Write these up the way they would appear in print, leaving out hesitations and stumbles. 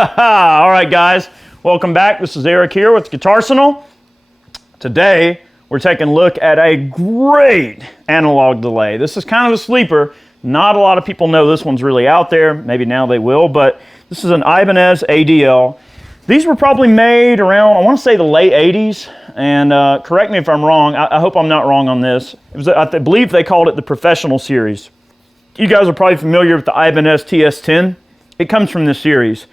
All right, guys, welcome back. This is Eric here with Guitarsenal. Today, we're taking a look at a great analog delay. This is kind of a sleeper. Not a lot of people know this one's really out there. Maybe now they will, but this is an Ibanez ADL. These were probably made around, I want to say the late 80s, and correct me if I'm wrong. I hope I'm not wrong on this. I believe they called it the Professional Series. You guys are probably familiar with the Ibanez TS10. It comes from this series.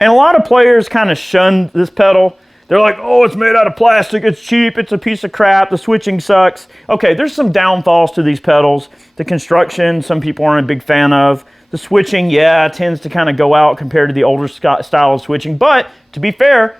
And a lot of players kind of shun this pedal. They're like, oh, it's made out of plastic, it's cheap, it's a piece of crap, the switching sucks. Okay, there's some downfalls to these pedals. The construction, some people aren't a big fan of. The switching, yeah, tends to kind of go out compared to the older style of switching. But to be fair,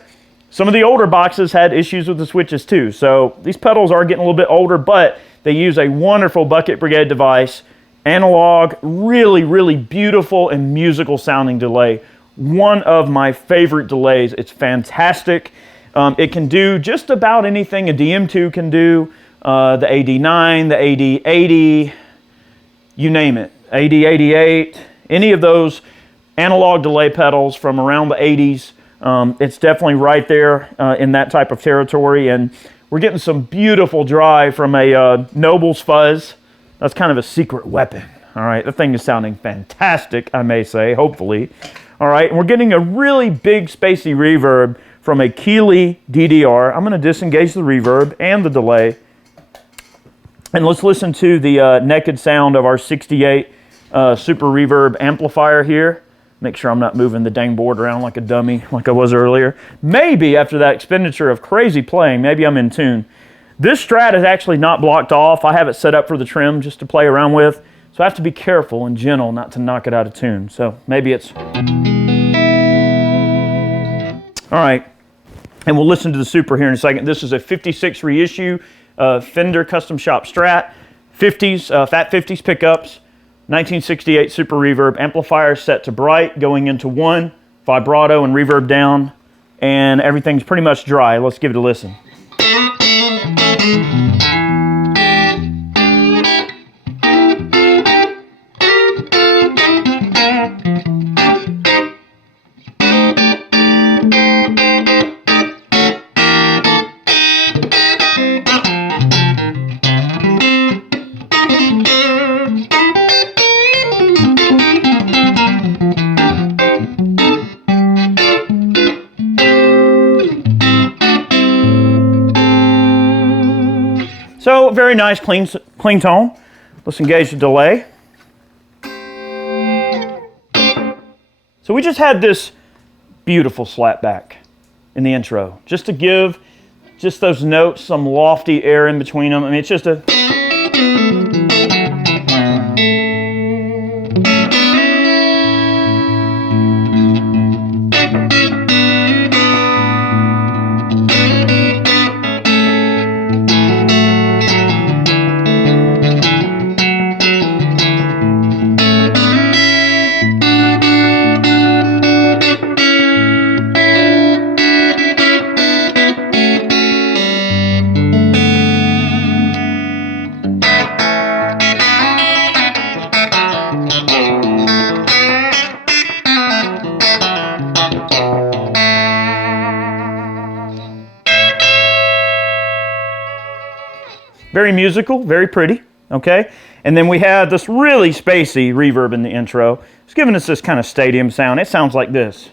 some of the older boxes had issues with the switches too. So these pedals are getting a little bit older, but they use a wonderful Bucket Brigade device. Analog, really, really beautiful and musical sounding delay. One of my favorite delays. It's fantastic. It can do just about anything a DM2 can do. The AD9, the AD80, you name it. AD88, any of those analog delay pedals from around the 80s. It's definitely right there in that type of territory. And we're getting some beautiful drive from a Noble's fuzz. That's kind of a secret weapon. All right, the thing is sounding fantastic, I may say, hopefully. All right, and we're getting a really big spacey reverb from a Keeley DDR. I'm going to disengage the reverb and the delay. And let's listen to the naked sound of our 68 Super Reverb amplifier here. Make sure I'm not moving the dang board around like a dummy like I was earlier. Maybe after that expenditure of crazy playing, maybe I'm in tune. This Strat is actually not blocked off. I have it set up for the trim just to play around with. So I have to be careful and gentle not to knock it out of tune. So maybe it's... All right, and we'll listen to the Super here in a second. This is a 56 reissue Fender Custom Shop Strat, 50s, Fat 50s pickups, 1968 Super Reverb amplifier set to bright, going into 1, vibrato and reverb down, and everything's pretty much dry. Let's give it a listen. So very nice, clean tone. Let's engage the delay. So we just had this beautiful slapback in the intro, just to give just those notes some lofty air in between them. I mean, it's just a... Very musical, very pretty, okay? And then we have this really spacey reverb in the intro. It's giving us this kind of stadium sound. It sounds like this.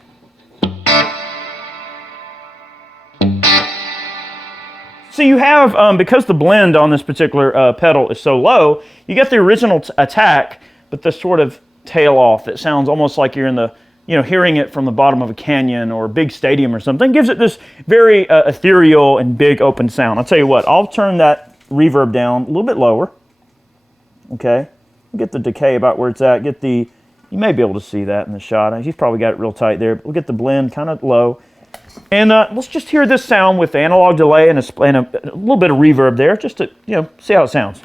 So you have, because the blend on this particular pedal is so low, you get the original attack, but the sort of tail off that sounds almost like you're in the, hearing it from the bottom of a canyon or a big stadium or something. Gives it this very ethereal and big open sound. I'll tell you what, I'll turn that reverb down a little bit lower. Okay, get the decay about where it's at. You may be able to see that in the shot. He's probably got it real tight there. But we'll get the blend kind of low. And let's just hear this sound with the analog delay and a little bit of reverb there, just to see how it sounds.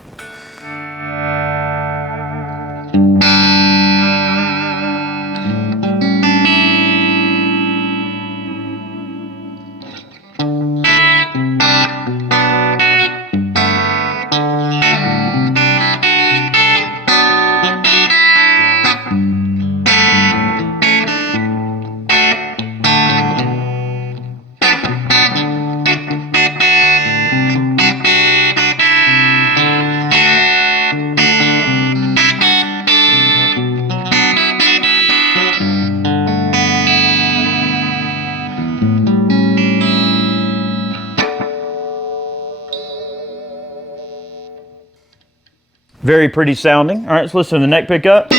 Very pretty sounding. All right, let's listen to the neck pickup.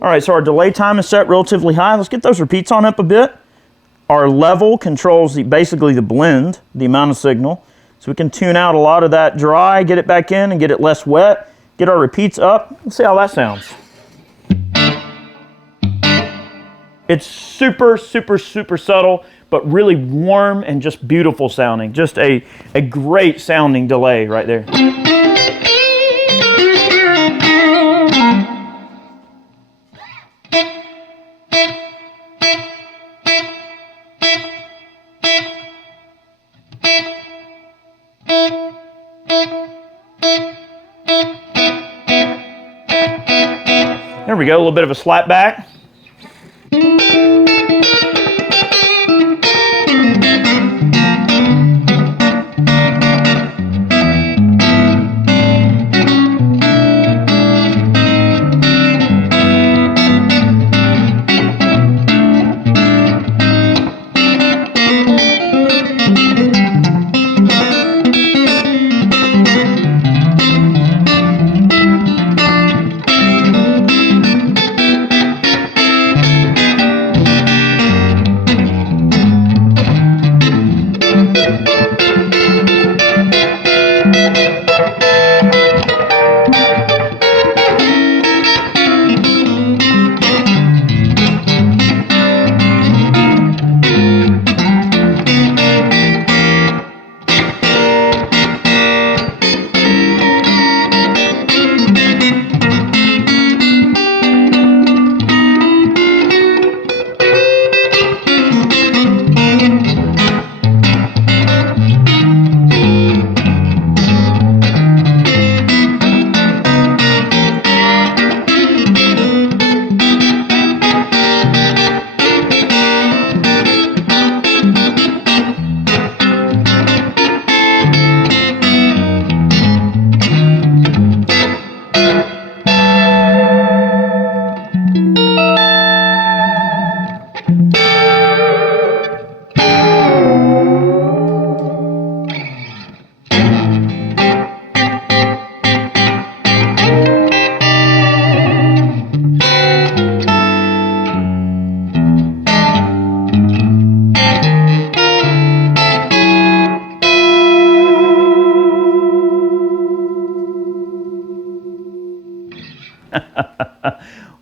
All right, so our delay time is set relatively high. Let's get those repeats on up a bit. Our level controls basically the blend, the amount of signal. So we can tune out a lot of that dry, get it back in and get it less wet. Get our repeats up. Let's see how that sounds. It's super, super, super subtle, but really warm and just beautiful sounding. Just a great sounding delay right there. There we go, a little bit of a slap back.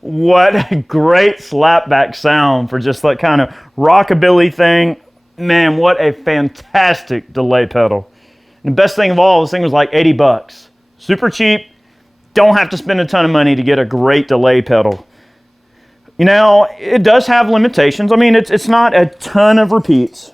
What a great slapback sound for just that kind of rockabilly thing. Man, what a fantastic delay pedal. And the best thing of all, this thing was like 80 bucks. Super cheap. Don't have to spend a ton of money to get a great delay pedal. You know, it does have limitations. I mean, it's not a ton of repeats.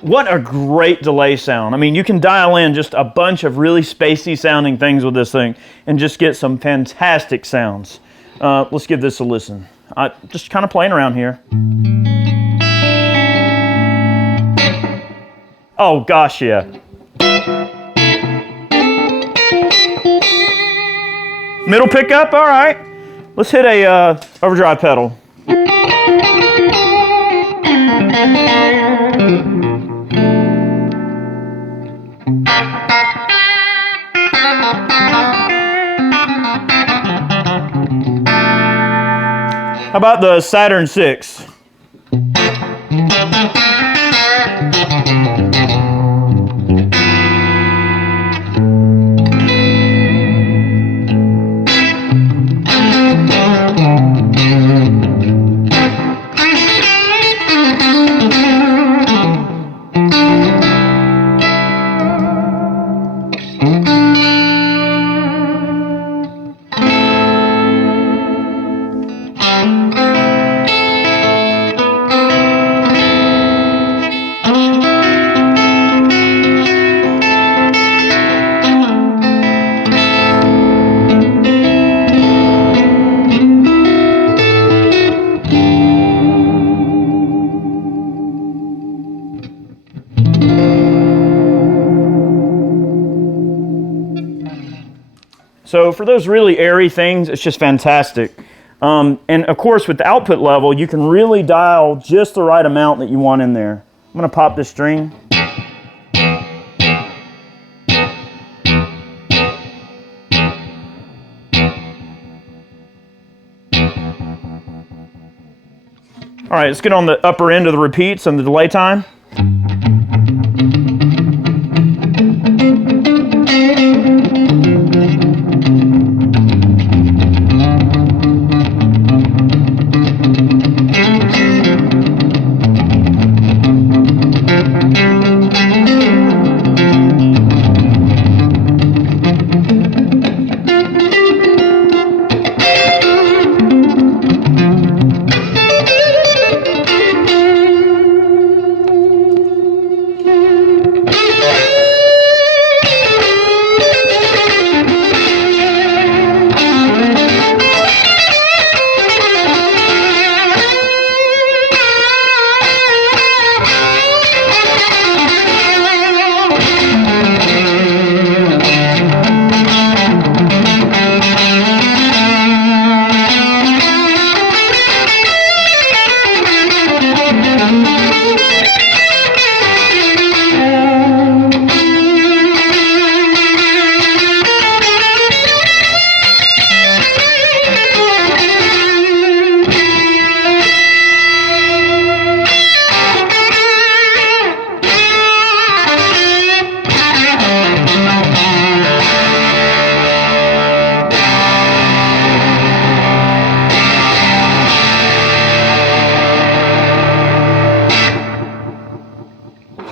What a great delay sound. I mean, you can dial in just a bunch of really spacey sounding things with this thing and just get some fantastic sounds. Let's give this a listen. Just kind of playing around here. Oh gosh, yeah. Middle pickup, all right. Let's hit a overdrive pedal. How about the Saturn 6? So for those really airy things, it's just fantastic. And of course, with the output level, you can really dial just the right amount that you want in there. I'm going to pop this string. All right, let's get on the upper end of the repeats and the delay time.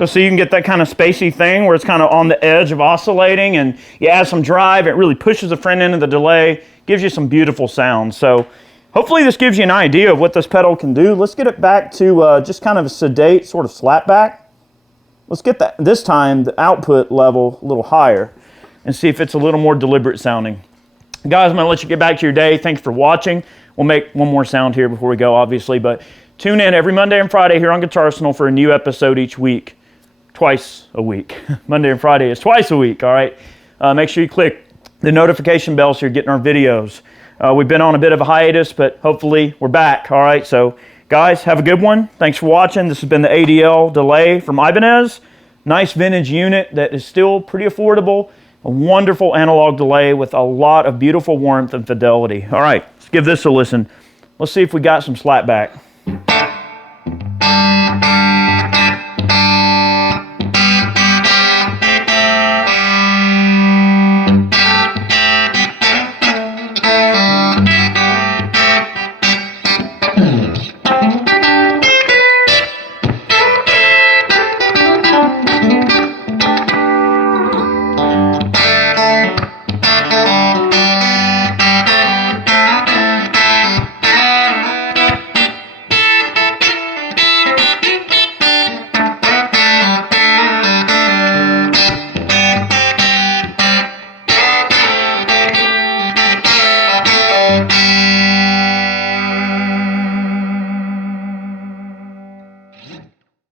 So you can get that kind of spacey thing where it's kind of on the edge of oscillating, and you add some drive, it really pushes the front end of the delay, gives you some beautiful sound. So hopefully this gives you an idea of what this pedal can do. Let's get it back to just kind of a sedate sort of slapback. Let's get that, this time, the output level a little higher and see if it's a little more deliberate sounding. Guys, I'm going to let you get back to your day. Thanks for watching. We'll make one more sound here before we go, obviously, but tune in every Monday and Friday here on Guitarsenal for a new episode each week. Twice a week. Monday and Friday is twice a week, all right? Make sure you click the notification bell so you're getting our videos. We've been on a bit of a hiatus, but hopefully we're back, all right? So, guys, have a good one. Thanks for watching. This has been the ADL delay from Ibanez. Nice vintage unit that is still pretty affordable. A wonderful analog delay with a lot of beautiful warmth and fidelity. All right, let's give this a listen. Let's see if we got some slapback.